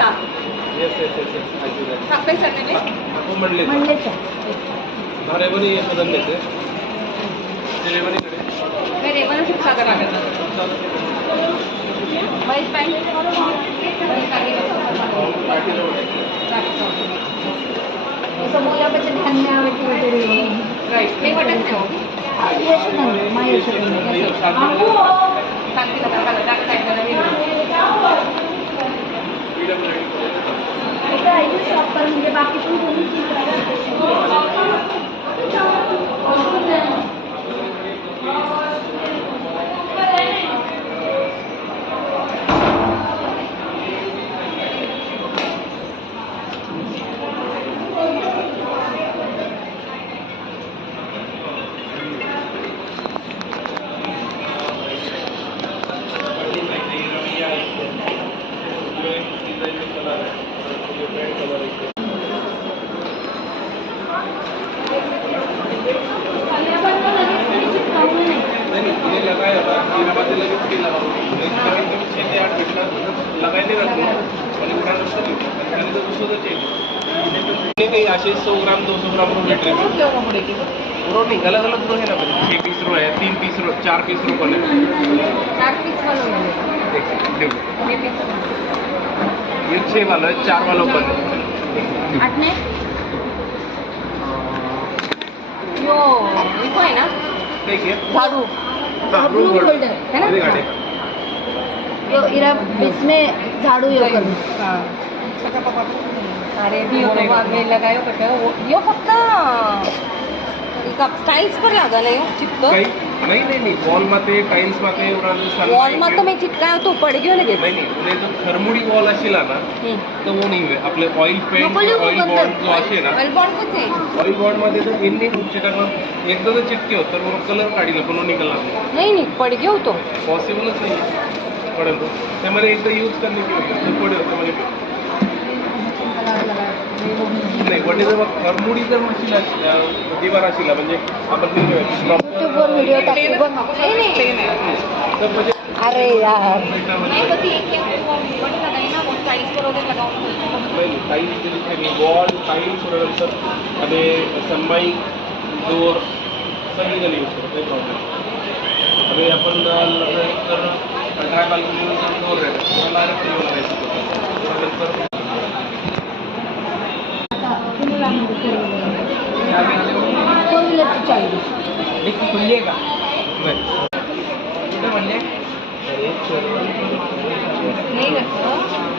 अच्छा yes yes yes yes cafe करने में आपण म्हणले बारे बनी ये बदल लेते ते रेवणी कडे मैं रेवन शिक्षा करा वाइट पैंट समोर म्हणजे धान्य वगैरे राइट हे वाटत नाही यशोनंद मा यशोनंद शांती नगर का लगा साइड में नहीं एका आयडी शॉप पर म्हणजे बाकी पण कोणी काही असे 100 ग्राम 200 ग्राम रो भेटले रो नहीं गलत गलत रो है ना 6 पीस रो है 3 पीस रो 4 पीस रो कोने 4 पीस वालों में देखो ये 6 वाला है 4 वालों पर 8 में यो इको है ना देखिए झाड़ू झाड़ू होल्डर है ना यो इरा इसमें झाड़ू यो कर हां अरे भी यो तो आगे लगायो कट यो फक्त टाइल्स पर लागल है चिपक नहीं नहीं नहीं वॉल माते टाइल्स माते वॉल में तो मैं चिपकायो तो पड़ गयो लगे नहीं नहीं उन्हें जो थर्मोडी वॉल असेला ना तो वो नहीं है आपले ऑइल पेंट ऑइल बॉन्ड जो असे ना ऑइल बॉन्ड कुछ है ऑइल बॉन्ड मध्ये तर यांनी चिटकलं एकदा जर चिटके होत तर मग कलर काढीला पण निघाला नहीं नहीं पड़ गयो तो पॉसिबलच नाही पडेल तो त्यामध्ये एकदा यूज करणे की होतं तो पडेल होतं म्हणजे नाही पण जर थर्मोडी जर मशीन दिवार असेल म्हणजे आपण यूट्यूबवर व्हिडिओ टाकते बघ नहीं तर म्हणजे अरे यार नहीं बस एक बट लगाई ना वो टाइल्स पर उधर लगाऊं नाही टाईल्स दिली वॉल टाईल्स नंतर आणि सनमाई डोर सगळी झाली यूज करतो काही प्रॉब्लेम आणि आपण तर 18 बाल्कनीनंतर डोर आहे त्याला लगायचं नंतर फोर व्हीलरची चावी खुल्ली आहे का नाही कुठे म्हणले नहीं लगता